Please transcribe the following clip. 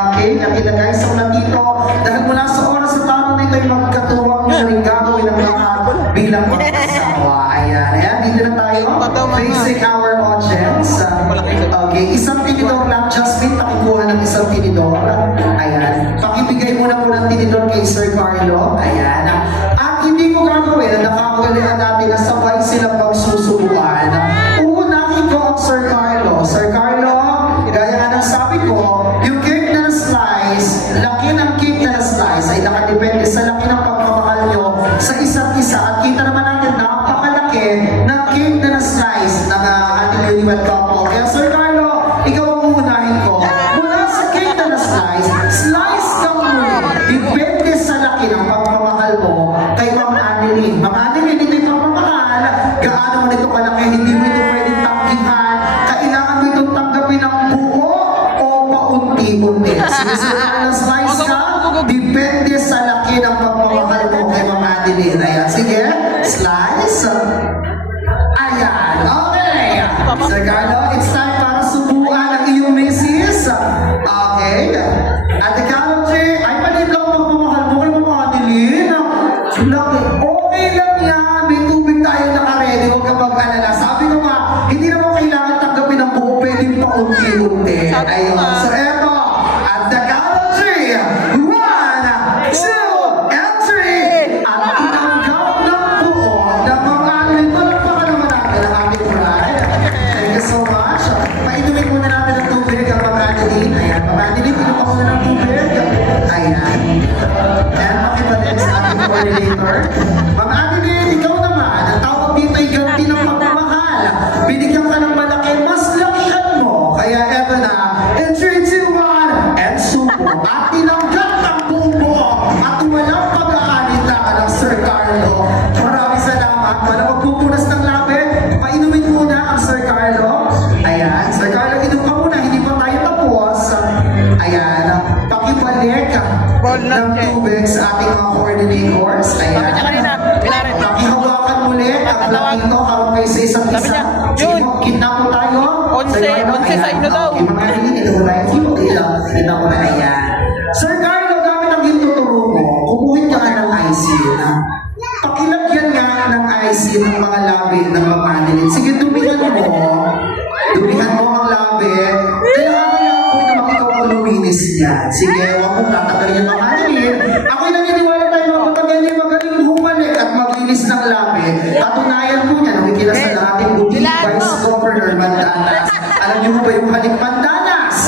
Okay, nakita guys, so nandito dahil mula sa oras sa tanong na ito ay magkatuwang na rin gagawin ng mga bilang mag-asawa. Ayan, dito na tayo. Facing our audience. Okay, isang tinidor lang. Jasmine, pakikuha ng isang tinidor. Ayan, pakibigay muna po ng tinidor kay Sir Carlo. Ayan, at hindi ko gagawin na nakakagalihan natin na sabay silang magsusubuan. Uunahin ko ang Sir Carlo. Sir Carlo, gaya nga ng sabi ko, yung cake na slice, laki ng cake na slice ay nakadepende sa laki ng pagmamahal nyo sa isa't isa. At kita naman natin napakalaki ng cake na slice ng ating newlywed couple. Kaya Sir Carlo, ikaw ang uunahin ko. Mula sa cake na slice, slice ka muli. Depende sa laki ng pagmamahal mo kay Ma'am Annalyn. Ma'am Annalyn, ito yung pagmamahal. Gaano mo nito kalaki, hindi mo ito pwedeng tanggihan. Kailangan mo itong tanggapin ng buo o paunti-unti. Sinusunod ng slice ka, depende sa laki ng pagmamahal mo kay Ma'am Annalyn. Ayan, sige, slice. Ayan, okay. Sir Carlo, it's time para subukan ang iyong misis. Okay. At the count of three, ay palit lang pagmamahal mo kay Ma'am Annalyn. Okay lang yan, may tubig tayo nakaredy, huwag ka mag-alala. Sabi ko nga, hindi naman kailangan tanggapin ng buo, pwedeng paunti-unti. Ayun, so eto, at the count of three, 1, 2, and 3, at tinanggap ng buo na Ma'am Annalyn. Palakpakan naman natin ang aming bride. Thank you so much. Painumin muna natin ng tubig ang Ma'am Annalyn. Ayan, Ma'am Annalyn, inom ka muna ng tubig. Ayan. And makibalik sa ating coordinator. Ma'am Annalyn, ikaw naman, ang tawag dito ay ganti ng pagmamahal. Binigyan ka ng malaki, mas lakihan mo. Kaya eto na, in 3, 2, 1, and supo. At tinanggap ng buo at walang pag-aalita ng Sir Carlo. Maraming salamat. Para magpupunas ng labi, painumin muna ang Sir Carlo. Ayan, Sir Carlo, inom ka muna, hindi pa tayo tapos. Ayan, pakibalik ng tubig sa ating mga coordinators. Ayan. Pakihawakan muli ang lamito harap kayo sa isang isa. Sige mo, kidnap mo tayo. 11 sa inyo daw. Okay, mga hindi, ito mo tayo. Kidnap mo na, ayan. Sir Carlo, gamit ang gintuturo mo, kumuhin ka nga ng IC. Pakilagyan nga ng IC ng mga labi ng Ma'am Annalyn. Sige, dumihan mo. Dumihan mo ang labi. Kailangan ko na makikaw ang luminis niya. Sige, huwag mong tatagalin yung Ma'am Annalyn. Ako'y naniniwala tayo magpatagal niya magaling humalik at maglinis ng labi. Patunayan mo niya, nakikila sa ating buti, Vice Governor Mandanas. Alam niyo mo ba yung halik Mandanas?